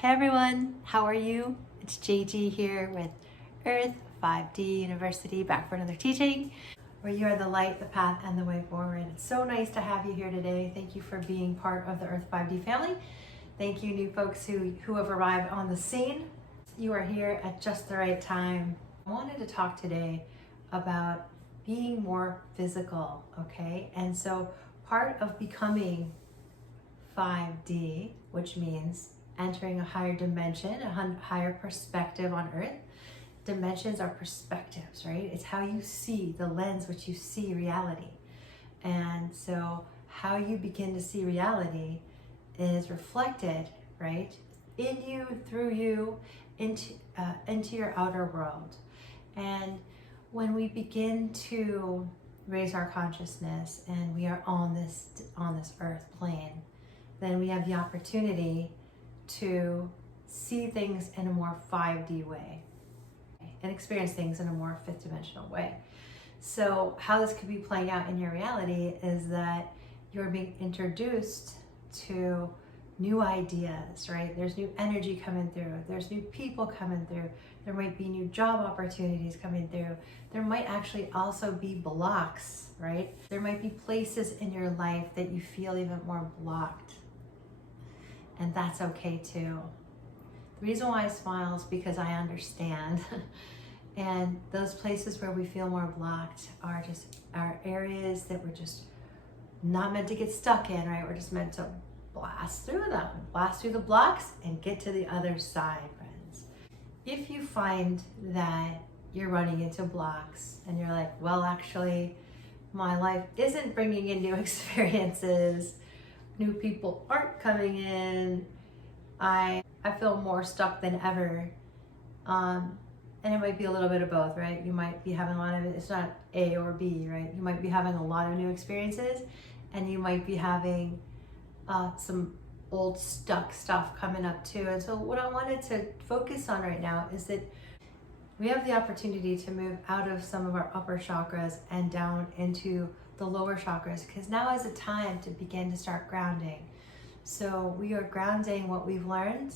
Hey everyone, how are you? It's JG here with Earth 5D University, back for another teaching where you are the light, the path, and the way forward. It's so nice to have you here today. Thank you for being part of the Earth 5D family. Thank you, new folks who have arrived on the scene. You are here at just the right time. I wanted to talk today about being more physical, okay? And so part of becoming 5D, which means entering a higher dimension, a higher perspective on Earth. Dimensions are perspectives, right? It's how you see, the lens which you see reality. And so how you begin to see reality is reflected, right, in you, through you, into your outer world. And when we begin to raise our consciousness and we are on this earth plane, then we have the opportunity to see things in a more 5D way and experience things in a more fifth dimensional way. So how this could be playing out in your reality is that you're being introduced to new ideas, right? There's new energy coming through. There's new people coming through. There might be new job opportunities coming through. There might actually also be blocks, right? There might be places in your life that you feel even more blocked. And that's okay too. The reason why I smile is because I understand. And those places where we feel more blocked are areas that we're just not meant to get stuck in, right? We're just meant to blast through them, blast through the blocks and get to the other side, friends. If you find that you're running into blocks and you're like, well, actually, my life isn't bringing in new experiences, new people aren't coming in, I feel more stuck than ever. And it might be a little bit of both, right? You might be having a lot of it. It's not A or B, right? You might be having a lot of new experiences and you might be having some old stuck stuff coming up too. And so what I wanted to focus on right now is that we have the opportunity to move out of some of our upper chakras and down into the lower chakras, because now is a time to begin to start grounding. So we are grounding what we've learned,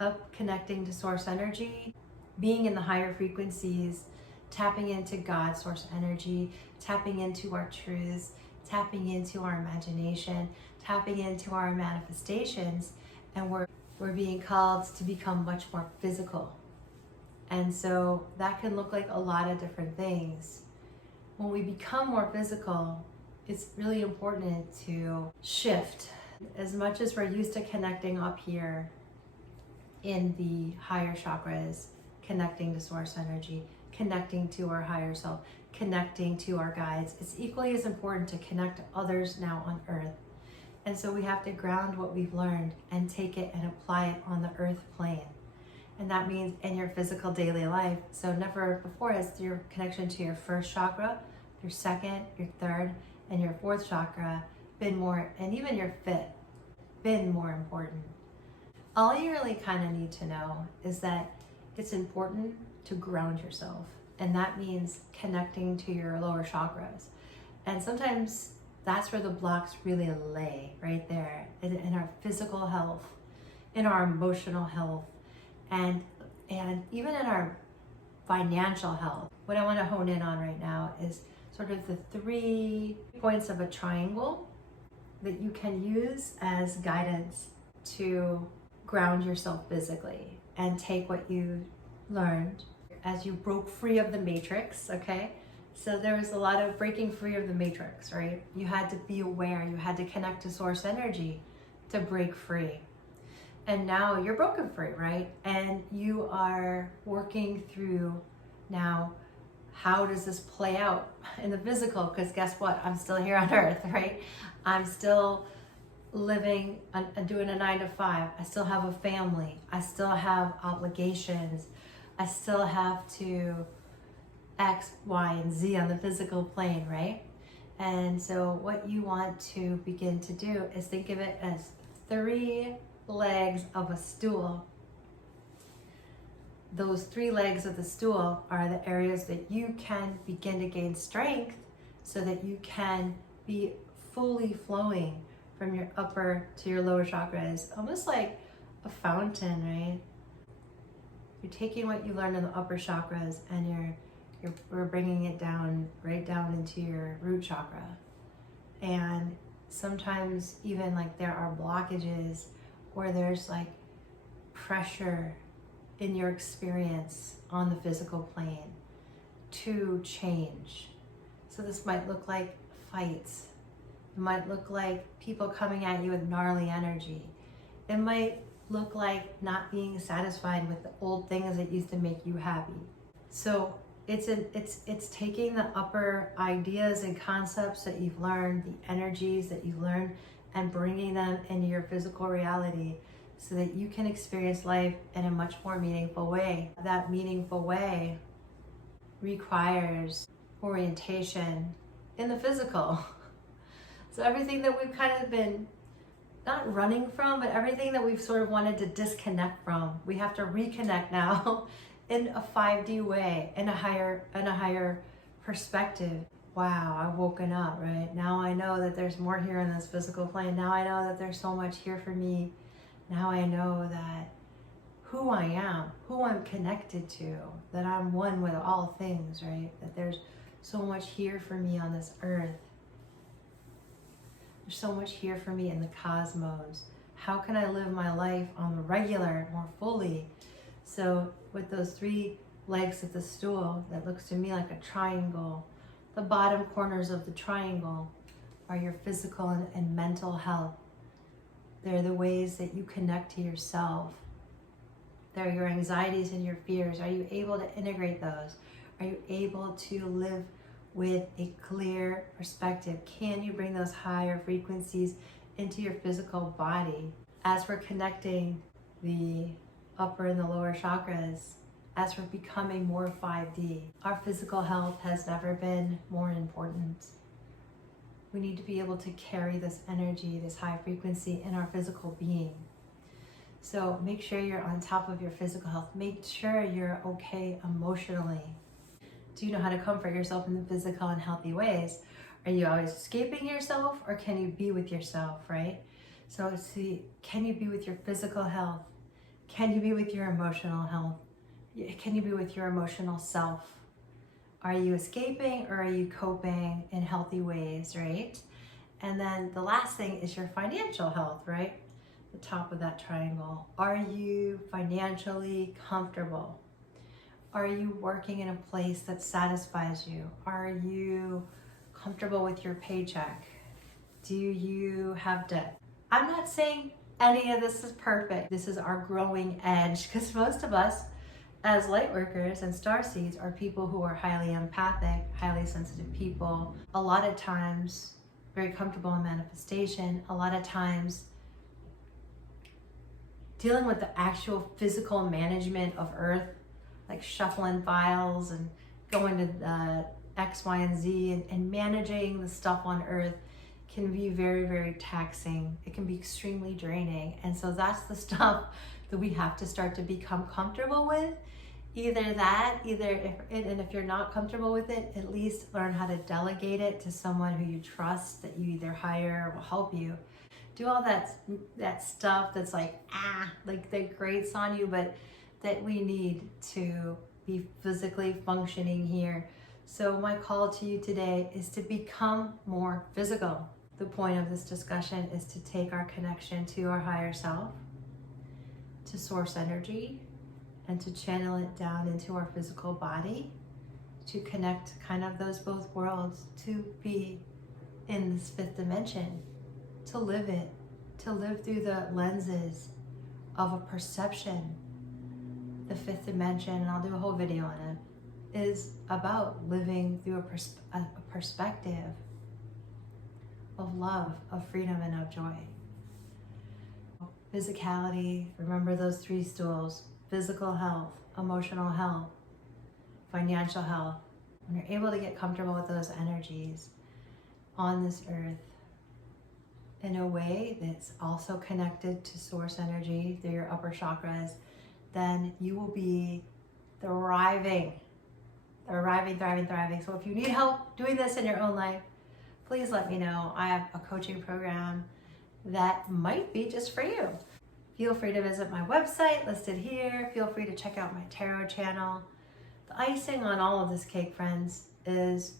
up connecting to source energy, being in the higher frequencies, tapping into God's source energy, tapping into our truths, tapping into our imagination, tapping into our manifestations, and we're being called to become much more physical. And so that can look like a lot of different things. When we become more physical, it's really important to shift. As much as we're used to connecting up here in the higher chakras, connecting to source energy, connecting to our higher self, connecting to our guides, it's equally as important to connect to others now on Earth. And so we have to ground what we've learned and take it and apply it on the Earth plane. And that means in your physical daily life. So never before has your connection to your first chakra, your second, your third, and your fourth chakra been more, and even your fifth, been more important. All you really kind of need to know is that it's important to ground yourself. And that means connecting to your lower chakras. And sometimes that's where the blocks really lay, right there, in our physical health, in our emotional health, and even in our financial health. What I want to hone in on right now is sort of the 3 points of a triangle that you can use as guidance to ground yourself physically and take what you learned as you broke free of the matrix, okay? So there was a lot of breaking free of the matrix, right? You had to be aware, you had to connect to source energy to break free. And now you're broken free, right? And you are working through now, how does this play out in the physical? Because guess what? I'm still here on Earth, right? I'm still living and doing a 9 to 5. I still have a family. I still have obligations. I still have to X, Y, and Z on the physical plane, right? And so what you want to begin to do is think of it as 3 legs of a stool. Those 3 legs of the stool are the areas that you can begin to gain strength so that you can be fully flowing from your upper to your lower chakras, almost like a fountain, right? You're taking what you learned in the upper chakras and we're bringing it down, right down into your root chakra. And sometimes even like there are blockages or there's like pressure in your experience on the physical plane to change. So this might look like fights. It might look like people coming at you with gnarly energy. It might look like not being satisfied with the old things that used to make you happy. So it's taking the upper ideas and concepts that you've learned, the energies that you've learned, and bringing them into your physical reality so that you can experience life in a much more meaningful way. That meaningful way requires orientation in the physical. So everything that we've kind of been not running from, but everything that we've sort of wanted to disconnect from, we have to reconnect now in a 5D way, in a higher perspective. Wow, I've woken up, right? Now I know that there's more here in this physical plane. Now I know that there's so much here for me. Now I know that who I am, who I'm connected to, that I'm one with all things, right? That there's so much here for me on this earth. There's so much here for me in the cosmos. How can I live my life on the regular more fully? So with those 3 legs of the stool that looks to me like a triangle, the bottom corners of the triangle are your physical and mental health. They're the ways that you connect to yourself. They're your anxieties and your fears. Are you able to integrate those? Are you able to live with a clear perspective? Can you bring those higher frequencies into your physical body? As we're connecting the upper and the lower chakras, as we're becoming more 5D, our physical health has never been more important. We need to be able to carry this energy, this high frequency in our physical being. So make sure you're on top of your physical health. Make sure you're okay emotionally. Do you know how to comfort yourself in the physical and healthy ways? Are you always escaping yourself, or can you be with yourself, right? So see, can you be with your physical health? Can you be with your emotional health? Can you be with your emotional self? Are you escaping, or are you coping in healthy ways, right? And then the last thing is your financial health, right? The top of that triangle. Are you financially comfortable? Are you working in a place that satisfies you? Are you comfortable with your paycheck? Do you have debt? I'm not saying any of this is perfect. This is our growing edge, because most of us as light workers and starseeds are people who are highly empathic, highly sensitive people. A lot of times very comfortable in manifestation. A lot of times dealing with the actual physical management of Earth, like shuffling files and going to X, Y, and Z and managing the stuff on Earth can be very, very taxing. It can be extremely draining. And so that's the stuff that we have to start to become comfortable with. If you're not comfortable with it, at least learn how to delegate it to someone who you trust, that you either hire or will help you. Do all that stuff that's like that grates on you, but that we need to be physically functioning here. So my call to you today is to become more physical. The point of this discussion is to take our connection to our higher self, to source energy, and to channel it down into our physical body, to connect kind of those both worlds, to be in this 5th dimension, to live it, to live through the lenses of a perception. The 5th dimension, and I'll do a whole video on it, is about living through a perspective of love, of freedom, and of joy. Physicality, remember those 3 stools: physical health, emotional health, financial health. When you're able to get comfortable with those energies on this earth in a way that's also connected to source energy through your upper chakras, then you will be thriving. So if you need help doing this in your own life, please let me know. I have a coaching program that might be just for you. Feel free to visit my website listed here. Feel free to check out my tarot channel. The icing on all of this cake, friends, is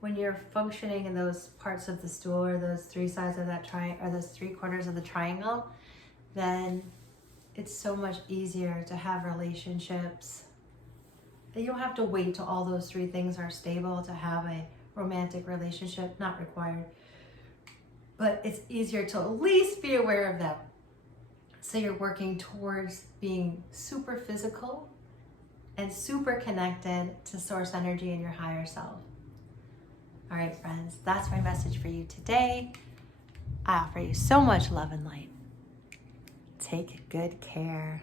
when you're functioning in those parts of the stool or those three sides of that triangle or those three corners of the triangle, then it's so much easier to have relationships. You don't have to wait till all those three things are stable to have a romantic relationship, not required. But it's easier to at least be aware of them. So you're working towards being super physical and super connected to source energy and your higher self. All right, friends, that's my message for you today. I offer you so much love and light. Take good care.